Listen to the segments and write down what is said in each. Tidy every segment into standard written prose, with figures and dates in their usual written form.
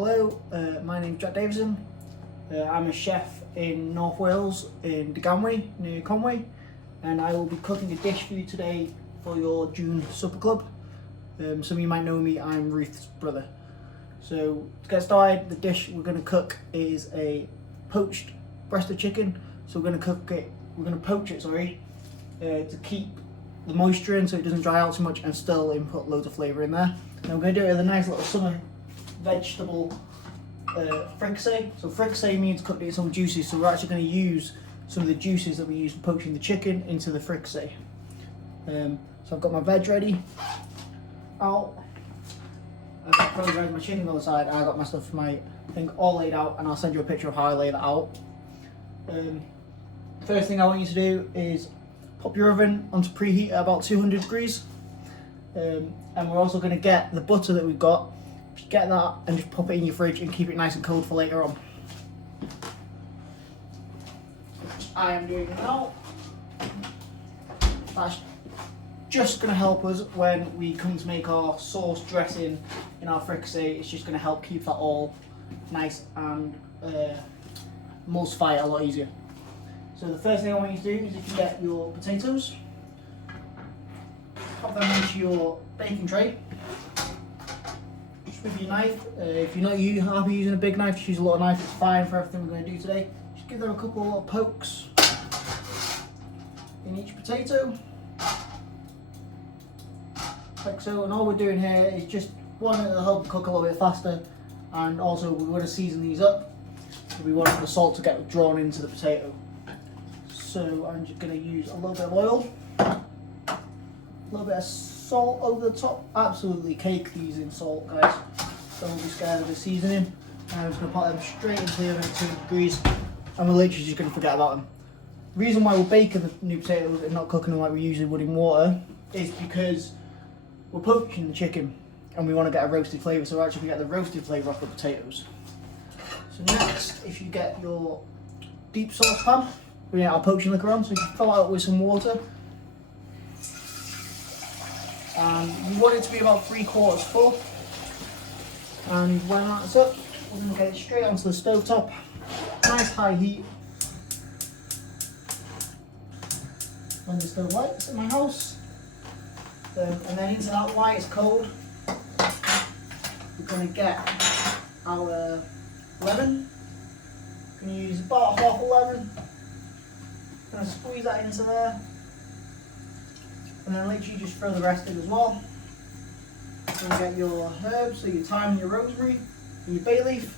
Hello, my name's Jack Davison. I'm a chef in North Wales in Deganwy near Conway, and I will be cooking a dish for you today for your June supper club. Some of you might know me, I'm Ruth's brother. So to get started, the dish we're going to cook is a poached breast of chicken. So we're going to poach it, to keep the moisture in so it doesn't dry out too much and still input loads of flavour in there. And we're going to do it with a nice little summer vegetable fricassee. So fricassee means cooked in some juices, so we're actually going to use some of the juices that we use for poaching the chicken into the fricassee. So I've got my veg ready. I've got frozen my chicken on the side, and I've got my stuff, my thing all laid out, and I'll send you a picture of how I lay that out. First thing I want you to do is pop your oven onto preheat at about 200 degrees. And we're also going to get the butter that we've got, get that and just pop it in your fridge and keep it nice and cold for later on. Which I am doing now. That's just going to help us when we come to make our sauce dressing in our fricassee. It's just going to help keep that all nice and emulsify it a lot easier. So the first thing I want you to do is, if you get your potatoes, pop them into your baking tray. Just with your knife. If you're not happy using a big knife, just use a little knife. It's fine for everything we're going to do today. Just give them a couple of little pokes in each potato, like so. And all we're doing here is just one that'll help cook a little bit faster, and also we want to season these up. So we want the salt to get drawn into the potato. So I'm just going to use a little bit of oil, a little bit of salt over the top. Absolutely cake these in salt, guys. Don't be scared of the seasoning. And I'm just going to put them straight into the oven at 200 degrees, and we're literally just going to forget about them. The reason why we're baking the new potatoes and not cooking them like we usually would in water is because we're poaching the chicken and we want to get a roasted flavour, so we're actually going to get the roasted flavour off the potatoes. So next, if you get your deep saucepan, we get our poaching liquor on, so you can fill it up with some water. And you want it to be about 3/4 full. And when that's up, we're going to get it straight onto the stove top. Nice high heat. When the stove lights in my house. And then into that while it's cold, we're going to get our lemon. We're going to use about half a lemon. Going to squeeze that into there, and then literally just throw the rest in as well. Going to get your herbs, so your thyme and your rosemary, and your bay leaf.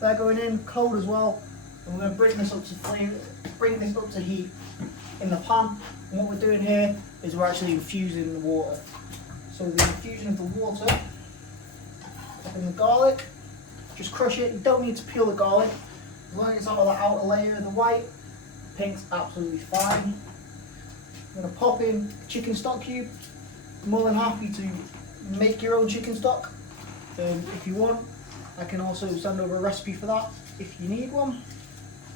They're going in cold as well, and we're going to bring this up to heat in the pan. And what we're doing here is we're actually infusing the water. So the infusion of the water, pop in the garlic, just crush it. You don't need to peel the garlic, as long as it's out of the outer layer of the white. Pink's absolutely fine. I'm going to pop in a chicken stock cube. More than happy to make your own chicken stock. If you want, I can also send over a recipe for that if you need one.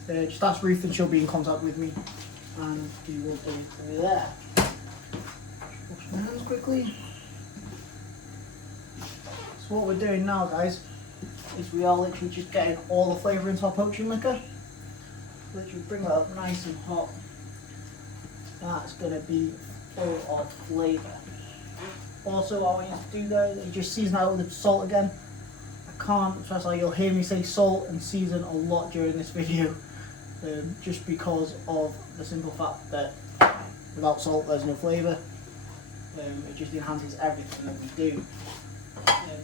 Just ask Ruth and she'll be in contact with me, and we will do it there. Wash my hands quickly. So what we're doing now, guys, is we are literally just getting all the flavour into our poaching liquor. Literally bring that up nice and hot. That's going to be full of flavour. Also, what I want you to do though is just season out with the salt again. I can't stress how you'll hear me say salt and season a lot during this video, just because of the simple fact that without salt there's no flavour. It just enhances everything that we do.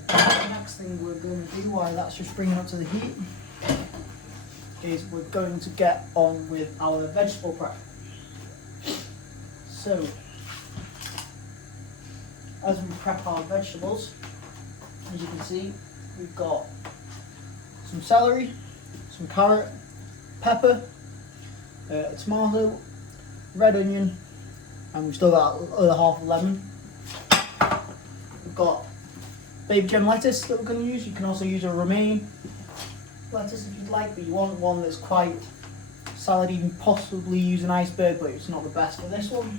The next thing we're going to do while that's just bringing up to the heat is we're going to get on with our vegetable prep. So, as we prep our vegetables, as you can see, we've got some celery, some carrot, pepper, a tomato, red onion, and we've still got the other half of lemon. We've got baby gem lettuce that we're going to use. You can also use a romaine lettuce if you'd like, but you want one that's quite salad. You can possibly use an iceberg, but it's not the best for this one.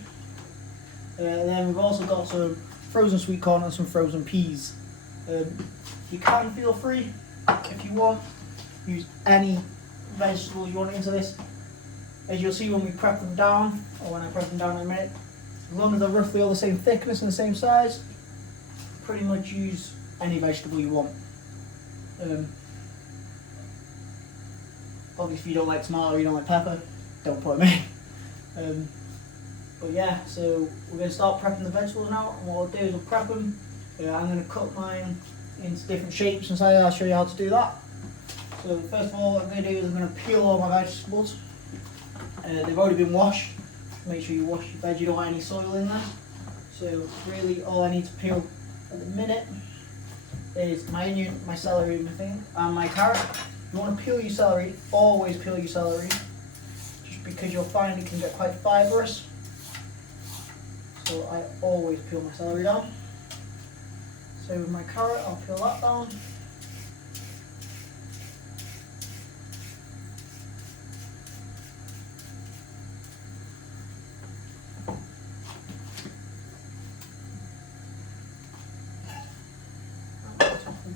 And then we've also got some frozen sweet corn and some frozen peas. You can feel free if you want, use any vegetables you want into this. As you'll see when we prep them down, or when I prep them down in a minute, as long as they're roughly all the same thickness and the same size, pretty much use any vegetable you want. Obviously if you don't like tomato or you don't like pepper, don't put them in. But yeah, so we're going to start prepping the vegetables now, and what I'll do is I'll prep them. I'm going to cut mine into different shapes and so I'll show you how to do that. So first of all, what I'm going to do is I'm going to peel all my vegetables. They've already been washed. Make sure you wash your veg, you don't want any soil in there. So really all I need to peel at the minute is my onion, my celery, and my carrot. If you want to peel your celery, always peel your celery, just because you'll find it can get quite fibrous. So I always peel my celery down. So with my carrot, I'll peel that down.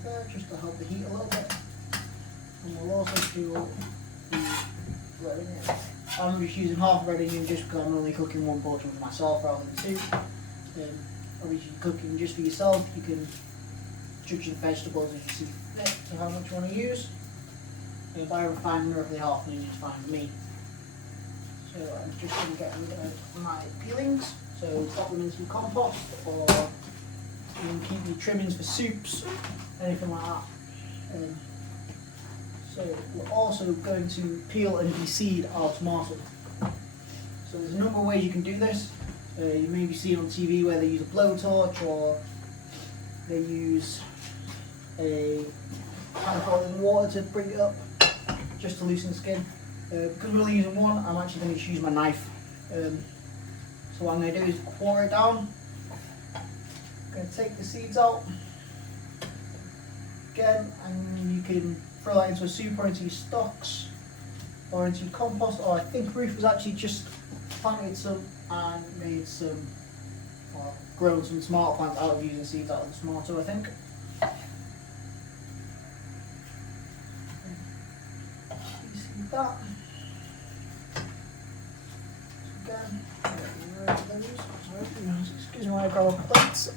There just to help the heat a little bit, and we'll also do the red onion. I'm just using half red onion just because I'm only cooking one portion for myself rather than two. Obviously cooking just for yourself, you can judge the vegetables as you see fit to how much you want to use. If I refine roughly half an onion is fine for me. So I'm just going to get rid of my peelings, so pop them into compost, or you can keep your trimmings for soups, anything like that. So we're also going to peel and de-seed our tomato. So there's a number of ways you can do this. You maybe see on TV where they use a blowtorch, or they use a pan of boiling water to bring it up, just to loosen the skin. Because we're only using one, I'm actually going to use my knife. So what I'm going to do is pour it down. I'm going to take the seeds out. Again, and you can throw that into a soup or into your stocks or into your compost. Or I think Ruth has actually just planted some and made some, or grown some tomato plants out of using seeds out of the tomato, I think. You see that? Again, excuse me while I grab up plates.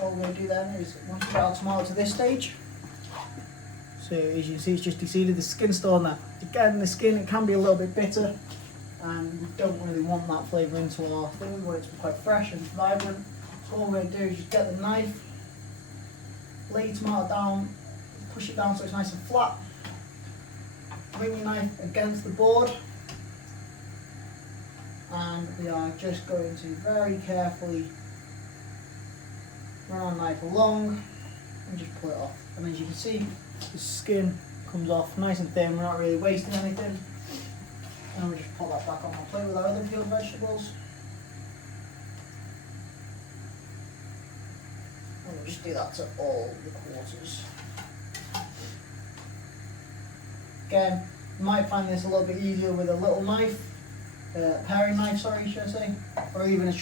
All we're going to do then is, once we get our tomato to this stage, so as you can see it's just de-seeded, the skin's still on there. Again, the skin, it can be a little bit bitter, and we don't really want that flavour into our thing. We want it to be quite fresh and vibrant. So all we're going to do is just get the knife, lay your tomato down, push it down so it's nice and flat, bring your knife against the board, and we are just going to very carefully run our knife along and just pull it off. And as you can see, the skin comes off nice and thin, we're not really wasting anything. And we'll just put that back on my plate with our other peeled vegetables. And we'll just do that to all the quarters. Again, you might find this a little bit easier with a little knife, paring knife, sorry, should I say, or even a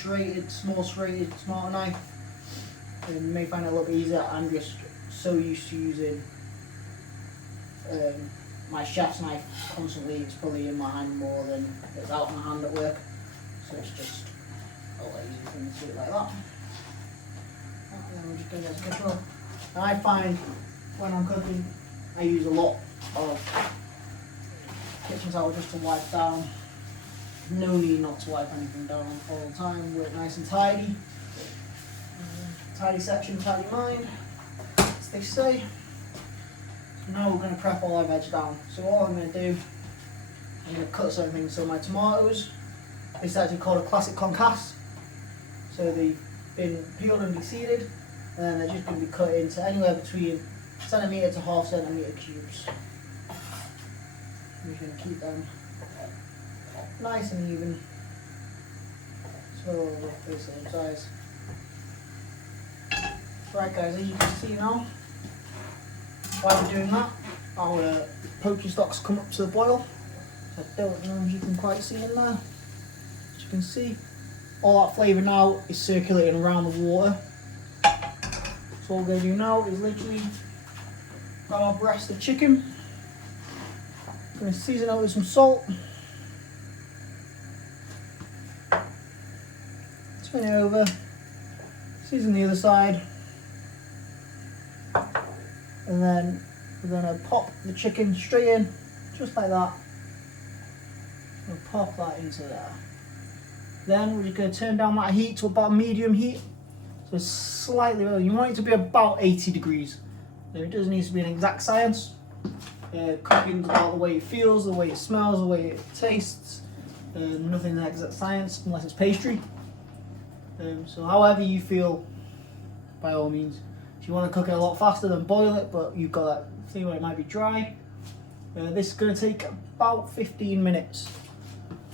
small serrated tomato knife. And you may find it a little bit easier. I'm just so used to using my chef's knife constantly. It's probably in my hand more than it's out of my hand at work. So it's just a lot easier for me to do it like that. And then we're just going to get the control. And I find when I'm cooking, I use a lot of kitchen towel just to wipe down. No need not to wipe anything down all the time. Work nice and tidy. Tidy section, tidy mind, as they say. So now we're going to prep all our veg down. So all I'm going to do, I'm going to cut something. So my tomatoes, this is actually called a classic concasse. So they've been peeled and de-seeded, and then they're just going to be cut into anywhere between centimetre to half centimetre cubes. We're going to keep them nice and even, so roughly the same size. Right guys, as you can see now, while we're doing that, our poaching stocks come up to the boil. I don't know if you can quite see in there. As you can see, all that flavour now is circulating around the water. So all we're going to do now is literally grab our breast of chicken. I'm going to season it with some salt. Turn it over. Season the other side. And then we're going to pop the chicken straight in, just like that. We'll pop that into there. Then we're just going to turn down that heat to about medium heat. So slightly lower. You want it to be about 80 degrees. It doesn't need to be an exact science. Cooking's about the way it feels, the way it smells, the way it tastes. Nothing an exact science unless it's pastry. So however you feel, by all means. If you want to cook it a lot faster, then boil it, but you've got that thing where it might be dry. This is going to take about 15 minutes.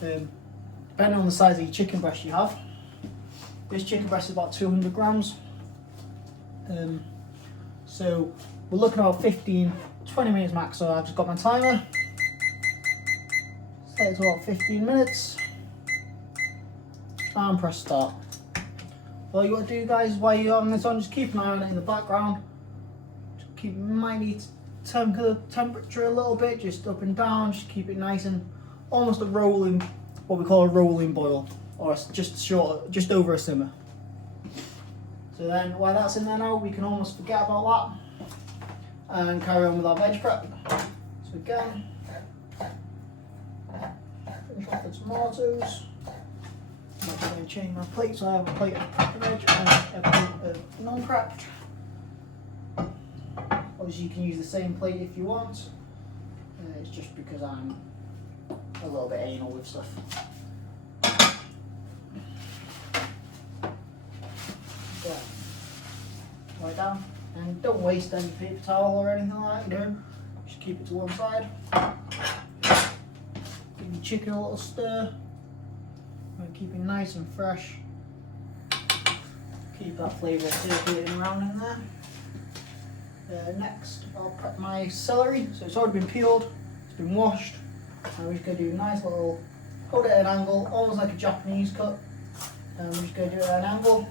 Depending on the size of your chicken breast you have. This chicken breast is about 200 grams. So we're looking at about 15, 20 minutes max. So I've just got my timer. Set it to about 15 minutes. And press start. All you got to do, guys, while you're having this on, just keep an eye on it in the background. Just might need to turn the temperature a little bit, just up and down. Just keep it nice and almost a rolling, what we call a rolling boil, or just over a simmer. So then, while that's in there now, we can almost forget about that and carry on with our veg prep. So again, finish off the tomatoes. I'm going to change my plate, so I have a plate of prepped veg and a plate of non-prepped. Obviously you can use the same plate if you want. It's just because I'm a little bit anal with stuff. Yeah. Lie down and don't waste any paper towel or anything like that, you know. Just keep it to one side. Give your chicken a little stir. Keep it nice and fresh. Keep that flavour circulating around in there. Next, I'll prep my celery. So it's already been peeled, it's been washed. And we're just going to do a nice little, hold it at an angle, almost like a Japanese cut. And we're just going to do it at an angle.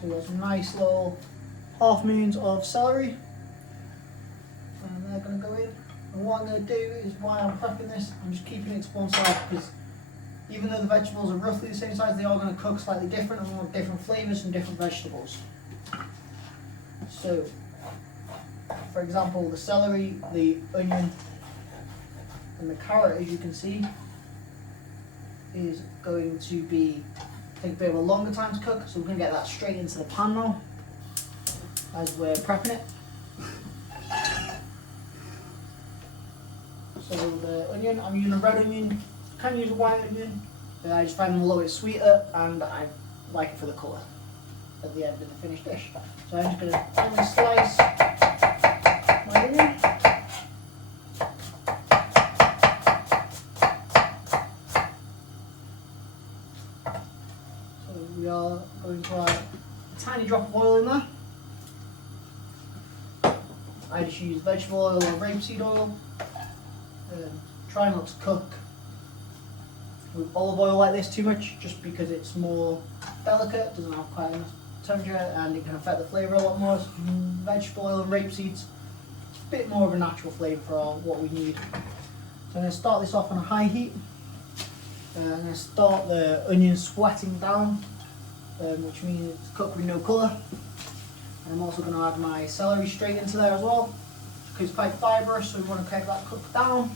So we've got some nice little half moons of celery. And they're going to go in. And what I'm going to do is, while I'm prepping this, I'm just keeping it to one side because even though the vegetables are roughly the same size, they are going to cook slightly different and want different flavours from different vegetables. So, for example, the celery, the onion and the carrot, as you can see, is going to take a bit of a longer time to cook, so we're going to get that straight into the pan now as we're prepping it. So the onion, I'm using a red onion, you can use a white onion. I just find them a little bit sweeter and I like it for the colour at the end of the finished dish. So I'm just going to finely slice my onion. So we are going to add a tiny drop of oil in there. I just use vegetable oil or rapeseed oil. Try not to cook with olive oil like this too much, just because it's more delicate, doesn't have quite enough temperature, and it can affect the flavour a lot more. So vegetable oil and rapeseeds, it's a bit more of a natural flavour for what we need. So I'm going to start this off on a high heat. I'm going to start the onion sweating down, which means it's cooked with no colour. And I'm also going to add my celery straight into there as well, because it's quite fibrous, so we want to keep that cooked down.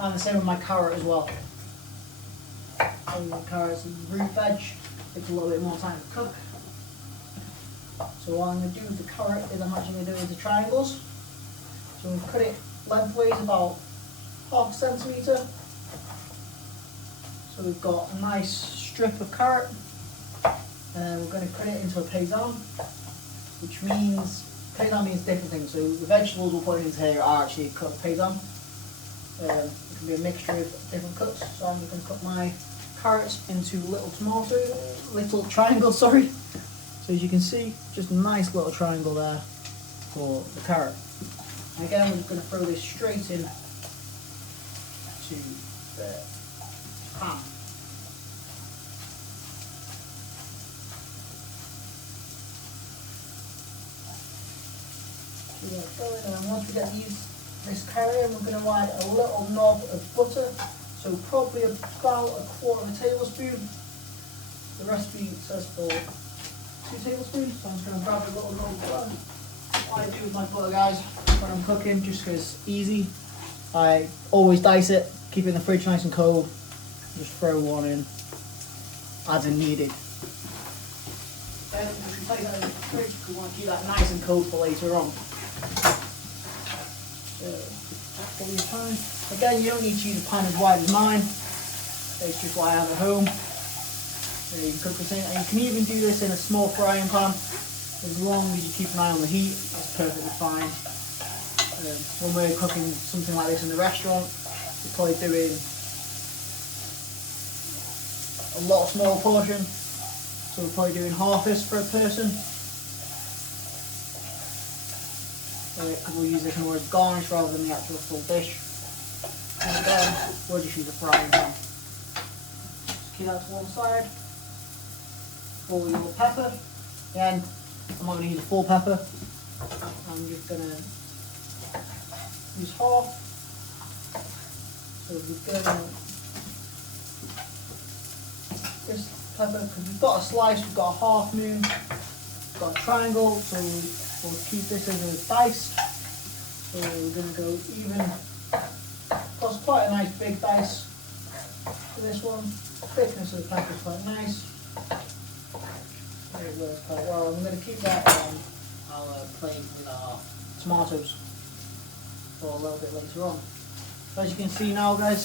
And the same with my carrot as well. So the carrots and root veg takes a little bit more time to cook. So what I'm going to do with the carrot is I'm actually going to do it into triangles. So we cut it lengthways about ½ centimetre. So we've got a nice strip of carrot, and we're going to cut it into a paysan, which means, paysan means different things. So the vegetables we're putting into here are actually cut paysan. It can be a mixture of different cuts. So I'm just going to cut my carrots into little triangles, sorry. So as you can see, just a nice little triangle there for the carrot. Again, we're going to throw this straight in to the pan. Keep that going, and then once we get this curry in, we're going to add a little knob of butter, so probably about a quarter of a tablespoon. The recipe says for 2 tablespoons, so I'm just going to grab a little knob of butter. What I do with my butter, guys, when I'm cooking, just because it's easy, I always dice it, keep it in the fridge nice and cold, just throw one in as and needed. Then if you place that in the fridge, we want to keep that nice and cold for later on. So that's all your time. Again, you don't need to use a pan as wide as mine. It's just what I have at home. So you can cook this in, and you can even do this in a small frying pan. As long as you keep an eye on the heat, that's perfectly fine. When we're cooking something like this in the restaurant, we're probably doing a lot smaller portion, so we're probably doing half this for a person. Because we'll use this more as garnish rather than the actual full dish. And again, we'll just use a frying pan. Just keep that to one side. Pour your pepper. Again, I'm not going to use a full pepper. I'm just going to use half. So we're going to this pepper, because we've got a slice, we've got a half moon, we've got a triangle, so we'll keep this as a dice. So we're going to go even, plus quite a nice big dice for this one. Thickness of the pepper is quite nice. It works quite well. I'm going to keep that on our plate with our tomatoes for a little bit later on. So as you can see now, guys,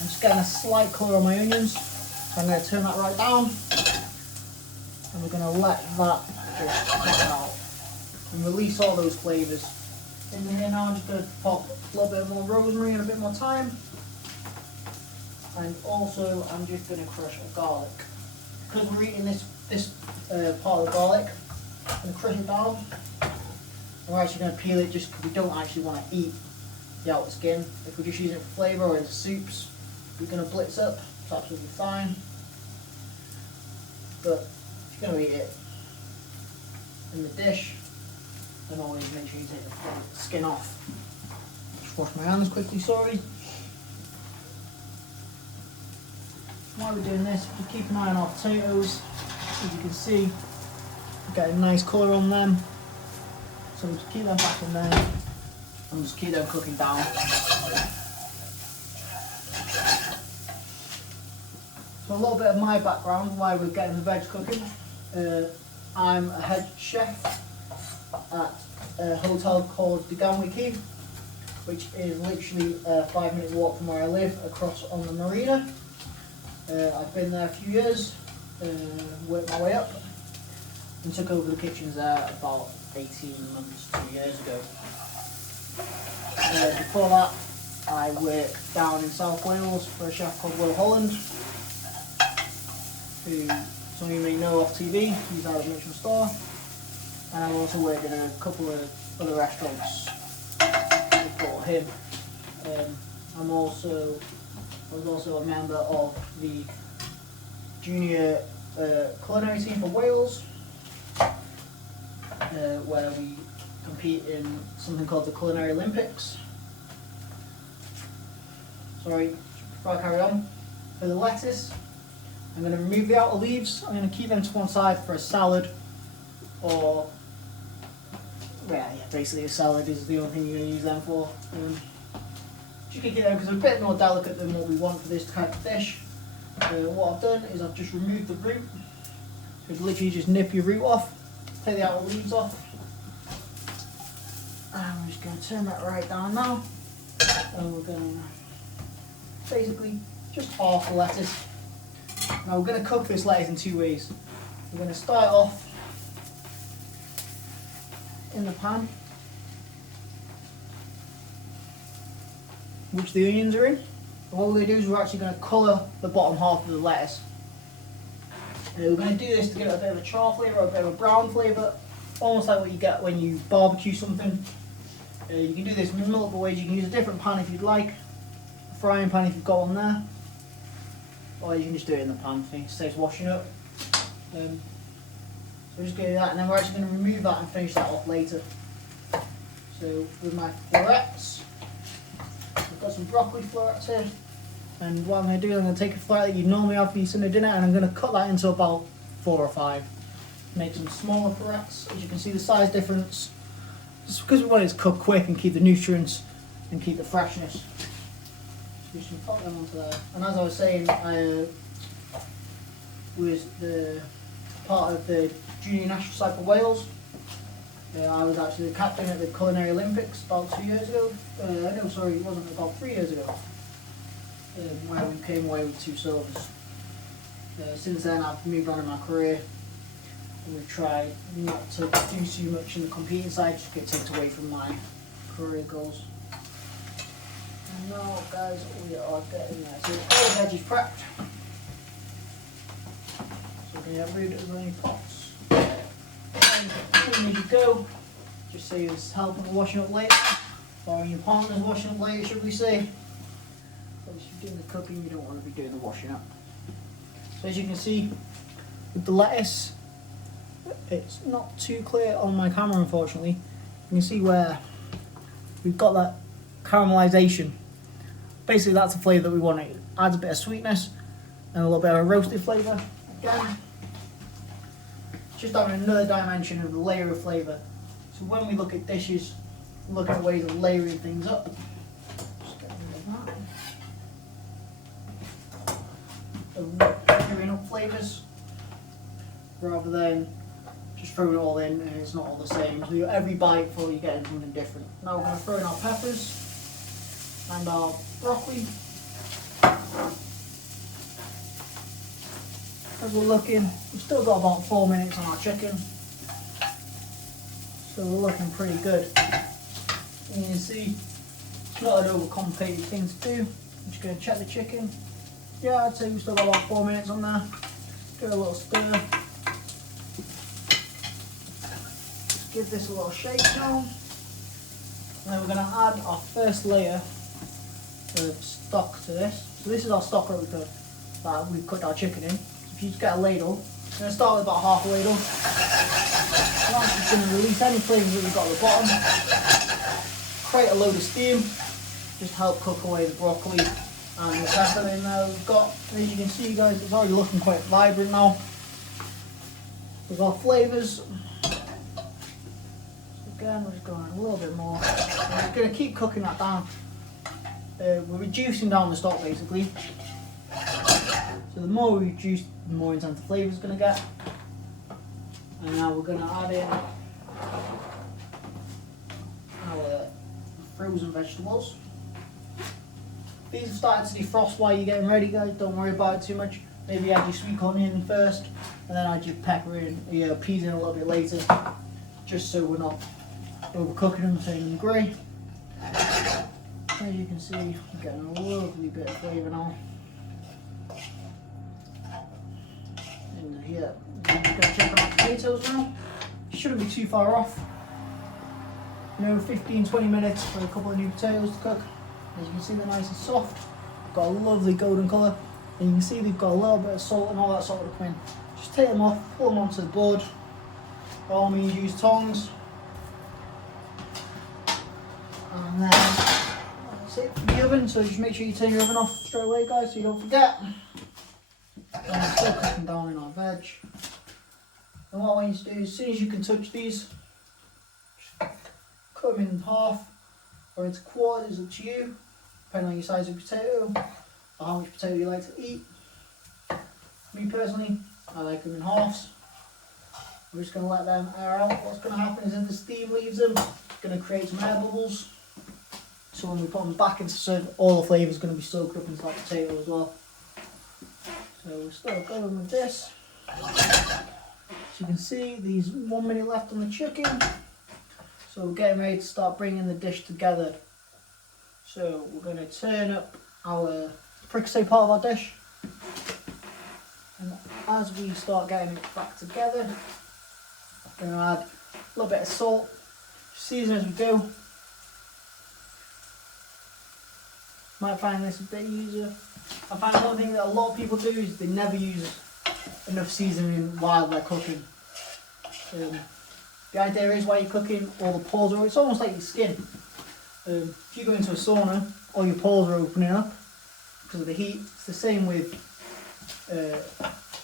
I'm just getting a slight colour on my onions. So I'm going to turn that right down, and we're going to let that just come out and release all those flavours. In here now, I'm just going to pop a little bit more rosemary and a bit more thyme, and also I'm just going to crush a garlic. Because we're eating this part of the garlic, I'm going to crush it down. And we're actually going to peel it just because we don't actually want to eat the outer skin. If we're just using it for flavour or in soups, we're going to blitz up. It's absolutely fine. But if you're going to eat it in the dish, then always make sure you take the skin off. Just wash my hands quickly, sorry. While we're doing this, we keep an eye on our potatoes. As you can see, we get a nice colour on them. So we'll just keep them back in there and just keep them cooking down. So a little bit of my background, why we're getting the veg cooking. I'm a head chef at a hotel called Deganwy Quay, which is literally a 5-minute walk from where I live, across on the marina. I've been there a few years, worked my way up, and took over the kitchens there about 18 months, 2 years ago. Before that, I worked down in South Wales for a chef called Will Holland, who some of you may know off TV. He's out of Michelin star, and I also worked in a couple of other restaurants before him. I was also a member of the junior culinary team for Wales, where we compete in something called the Culinary Olympics. Sorry, before I carry on, for the lettuce, I'm going to remove the outer leaves. I'm going to keep them to one side for a salad, or basically a salad is the only thing you're going to use them for. Just keep them because they're a bit more delicate than what we want for this type of dish. What I've done is I've just removed the root. So you literally just nip your root off, take the outer leaves off. And I'm just going to turn that right down now. And we're going to basically just half the lettuce. Now we're going to cook this lettuce in 2 ways. We're going to start off in the pan, which the onions are in. And what we're going to do is we're actually going to colour the bottom half of the lettuce. We're going to do this to get a bit of a char flavour, a bit of a brown flavour, almost like what you get when you barbecue something. You can do this multiple ways. You can use a different pan if you'd like, a frying pan if you've got one there, or you can just do it in the pan. It saves washing up. So we're just going to do that, and then we're actually going to remove that and finish that off later. So with my florets, I've got some broccoli florets here, and what I'm going to do is I'm going to take a floret that you normally have for your Sunday dinner, and I'm going to cut that into about 4 or 5. Make some smaller florets. As you can see, the size difference, just because we want it to cook quick and keep the nutrients and keep the freshness. So we should pop them onto there. And as I was saying, I was the part of the junior national side for Wales. I was actually the captain at the Culinary Olympics about 2 years ago. No, sorry, it wasn't, about 3 years ago. Where we came away with 2 silvers. Since then, I've moved on in my career. We've tried not to do too much in the competing side, just get taken away from my career goals. And now, guys, we are getting there. So all the veggies prepped. So we're going to get rid of any pots. And as you go, just say it's helping washing up later, or your partner's washing up later, should we say. But if you're doing the cooking, you don't want to be doing the washing up. So as you can see, with the lettuce, it's not too clear on my camera, unfortunately. You can see where we've got that caramelization. Basically, that's the flavour that we want. It adds a bit of sweetness and a little bit of a roasted flavour. Again, just having another dimension of the layer of flavour. So when we look at dishes, look at ways of layering things up. Just get rid of that. So layering up flavours rather than just throwing it all in and it's not all the same. So every bite full you're getting something different. Now we're going to throw in our peppers and our broccoli. As we're looking, we've still got about 4 minutes on our chicken. So we're looking pretty good. And you can see, it's not an overcomplicated thing to do. I'm just going to check the chicken. Yeah, I'd say we've still got about 4 minutes on there. Do a little stir. Give this a little shake now. And then we're going to add our first layer of stock to this. So this is our stock that we've cooked our chicken in. So if you just get a ladle, I'm going to start with about half a ladle. That's just going to release any flavours that we've got at the bottom. Create a load of steam. Just help cook away the broccoli and the pepper in there we've got. As you can see, guys, it's already looking quite vibrant now. We've got flavours. Again, we're just going a little bit more. We're just going to keep cooking that down. We're reducing down the stock basically. So the more we reduce, the more intense the flavour is going to get. And now we're going to add in our frozen vegetables. These have started to defrost while you're getting ready, guys. Don't worry about it too much. Maybe add your sweet corn in first, and then add your pepper in, your peas in a little bit later, just so we're not overcooking them, turning them grey. As you can see, we're getting a lovely bit of flavour now. And here, we're going to check on our potatoes now. Shouldn't be too far off. 15-20 minutes for a couple of new potatoes to cook. As you can see, they're nice and soft. Got a lovely golden colour. And you can see they've got a little bit of salt and all that sort of come in. Just take them off, pull them onto the board. By all means, use tongs. And then that's it for the oven. So just make sure you turn your oven off straight away, guys, so you don't forget. And we're still cooking down in our veg. And what I want you to do, as soon as you can touch these, just cut them in half or into quarters, up to you, depending on your size of potato or how much potato you like to eat. Me personally, I like them in halves. We're just going to let them air out. What's going to happen is if the steam leaves them, it's going to create some air bubbles. So when we put them back into serve, all the flavour is going to be soaked up into that potato as well. So we're still going with this. As you can see, there's 1 minute left on the chicken. So we're getting ready to start bringing the dish together. So we're going to turn up our fricassee part of our dish. And as we start getting it back together, we're going to add a little bit of salt, season as we go. Might find this a bit easier. I find one thing that a lot of people do is they never use enough seasoning while they're cooking. The idea is while you're cooking, all the pores are, it's almost like your skin. If you go into a sauna, all your pores are opening up because of the heat. It's the same with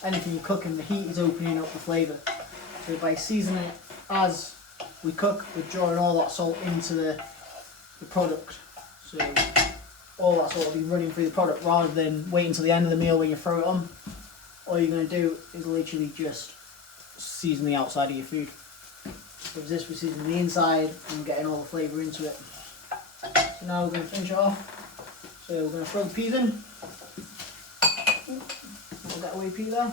anything you're cooking, the heat is opening up the flavour. So by seasoning it as we cook, we're drawing all that salt into the product. So all that salt will be running through the product rather than waiting until the end of the meal when you throw it on. All you're going to do is literally just season the outside of your food. With this we're seasoning the inside and getting all the flavour into it. So now we're going to finish it off. So we're going to throw the peas in. We'll get away pea there.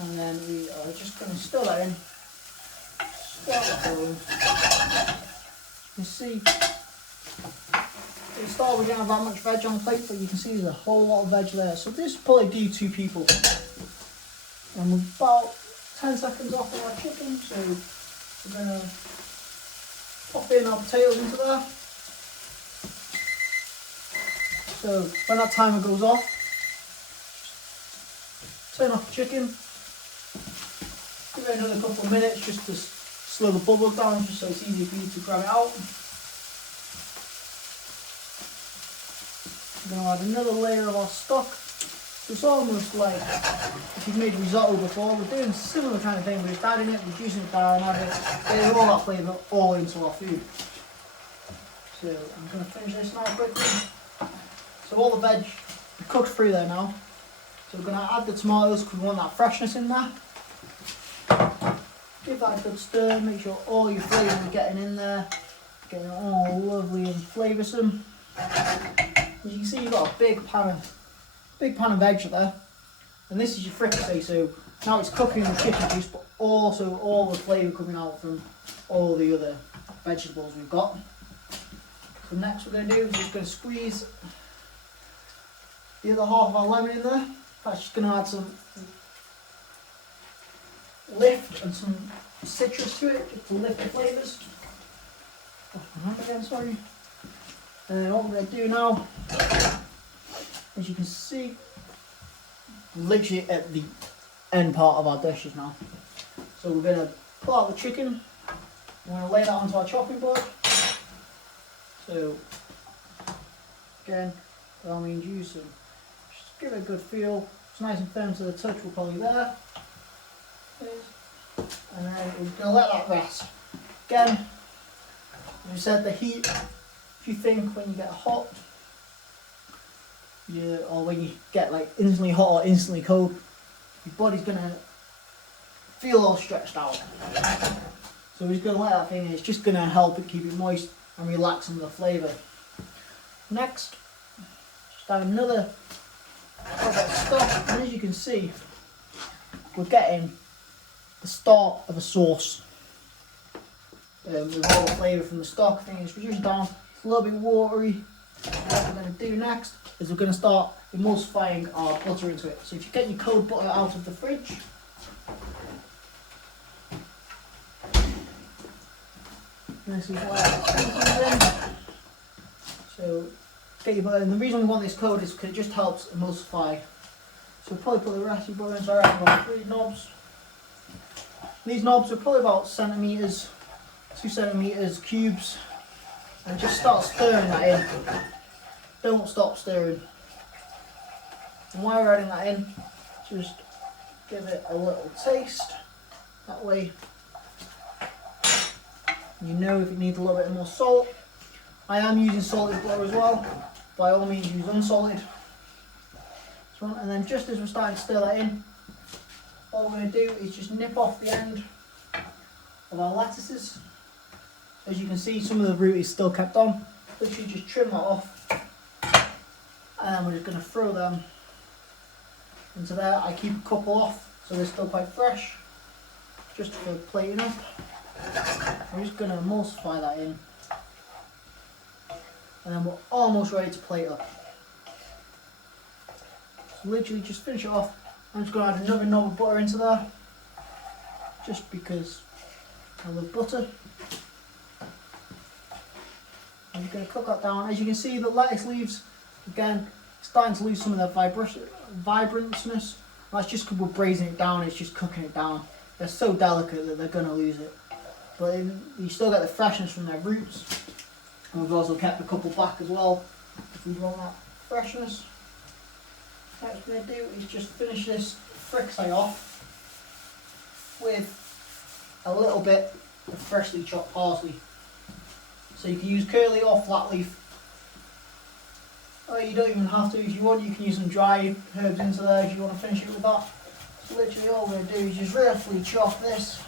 And then we are just going to stir that in. Stir that going. You can see, at the start we didn't have that much veg on the plate, but you can see there's a whole lot of veg there. So this will probably do 2 people. And we're about 10 seconds off of our chicken, so we're going to pop in our potatoes into there. So when that timer goes off, turn off the chicken, give it another couple of minutes just to slow the bubbles down, just so it's easier for you to grab it out. We're going to add another layer of our stock. So it's almost like if you've made risotto before, we're doing a similar kind of thing, we're just adding it, reducing it down, getting all that flavour all into our food. So I'm going to finish this now quickly. So all the veg cooked through there now. So we're going to add the tomatoes because we want that freshness in there. Give that a good stir, make sure all your flavour is getting in there, getting it all lovely and flavoursome. As you can see, you've got a big pan of veg there, and this is your fricassee. So now it's cooking the chicken juice, but also all the flavour coming out from all the other vegetables we've got. So next we're going to do is just going to squeeze the other half of our lemon in there. That's just going to add some lift and some citrus to it, just to lift the flavours. Again, sorry. And what we're going to do now, as you can see, literally at the end part of our dishes now. So we're going to pull out the chicken, we're going to lay that onto our chopping board. So again, by all means use some, just give it a good feel. It's nice and firm to the touch, we're probably there. And then we're going to let that rest. Again, as we said, the heat, if you think when you get hot, or when you get like instantly hot or instantly cold, your body's going to feel all stretched out. So we're just going to let that thing in, it's just going to help it keep it moist and relax some of the flavour. Next, just add another stuff, and as you can see, we're getting the start of a sauce with all the flavour from the stock. I think it's reduced down, it's a little bit watery. What we're going to do next is we're going to start emulsifying our butter into it. So if you get your cold butter out of the fridge, this is where so get your butter, and the reason we want this cold is because it just helps emulsify. So we'll probably put the rest of your butter in, so I reckon about 3 knobs. These knobs are probably about centimetres, 2 centimetres cubes, and just start stirring that in. Don't stop stirring. And while we're adding that in, just give it a little taste. That way you know if it needs a little bit more salt. I am using salted butter as well. By all means use unsalted. And then just as we're starting to stir that in, all we're going to do is just nip off the end of our lettuces. As you can see, some of the root is still kept on. Literally just trim that off, and then we're just going to throw them into there. I keep a couple off so they're still quite fresh, just for plating up. I'm just going to emulsify that in, and then we're almost ready to plate up. So literally just finish it off. I'm just going to add another knob of butter into there, just because I love butter. I'm just going to cook that down. As you can see, the lettuce leaves, again, starting to lose some of their vibrantness. That's just because we're braising it down, it's just cooking it down. They're so delicate that they're going to lose it. But you still get the freshness from their roots. And we've also kept a couple back as well, if we want that freshness. What I'm going to do is just finish this fricassee off with a little bit of freshly chopped parsley. So you can use curly or flat leaf. Oh, you don't even have to. If you want, you can use some dried herbs into there if you want to finish it with that. So literally all we're going to do is just roughly chop this.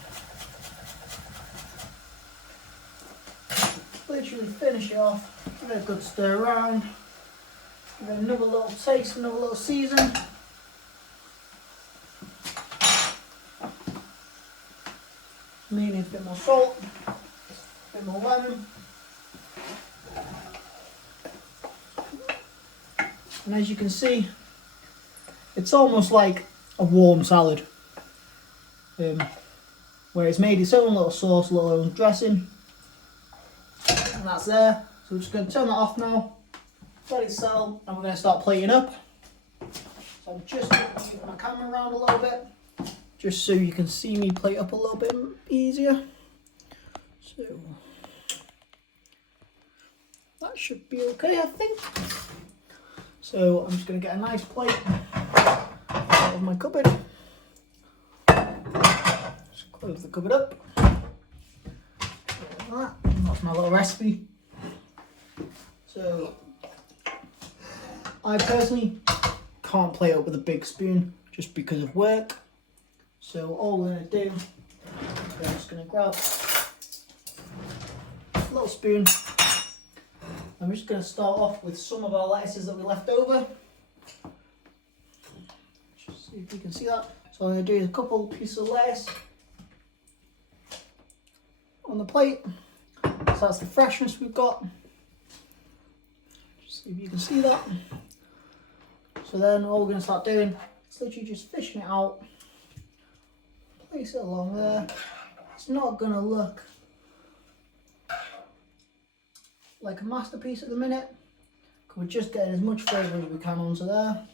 Literally finish it off, give it a good stir around, give it another little taste, another little season. Meaning a bit more salt, a bit more lemon. And as you can see, it's almost like a warm salad, where it's made its own little sauce, little own dressing. And that's there. So we're just going to turn that off now, let it settle, and we're going to start plating up. So I'm just going to move my camera around a little bit, just so you can see me plate up a little bit easier. So that should be okay, I think. So I'm just going to get a nice plate out of my cupboard. Just close the cupboard up. Like that. That's my little recipe. So I personally can't plate up with a big spoon just because of work. So all we're going to do, we're just going to grab a little spoon. I'm just going to start off with some of our lettuces that we left over. Just see if you can see that. So I'm going to do a couple pieces of lettuce on the plate. So that's the freshness we've got. Just see if you can see that. So then all we're going to start doing is literally just fishing it out. Place it along there. It's not going to look like a masterpiece at the minute, because we're just getting as much flavour as we can onto there.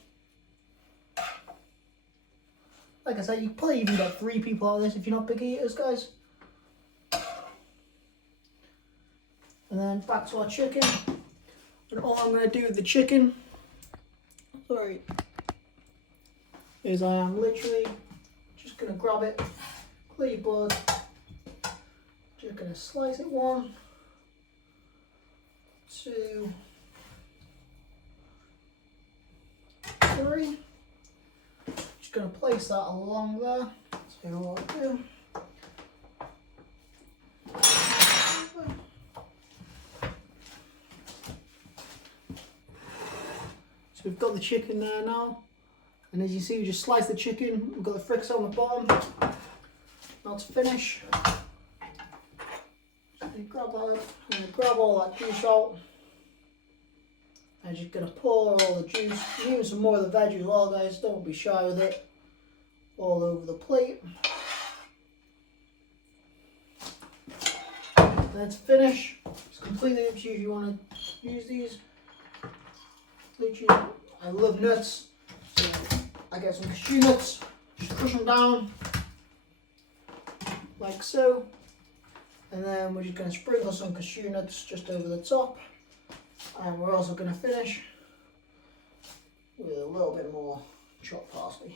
Like I said, you probably even get 3 people out of this if you're not big eaters, guys. And then back to our chicken. And all I'm going to do with the chicken, is I am literally just going to grab it, clear your blood, just going to slice it 1, 2, 3. Just going to place that along there. See what I do. So we've got the chicken there now, and as you see, we just slice the chicken. We've got the fricassee on the bottom. Now to finish, just grab that up and grab all that juice out. And just going to pour all the juice, even some more of the veg as well, guys. Don't be shy with it. All over the plate. And then to finish, it's completely up to you if you want to use these. Literally, I love nuts, so I get some cashew nuts, just crush them down like so, and then we're just going to sprinkle some cashew nuts just over the top, and we're also going to finish with a little bit more chopped parsley.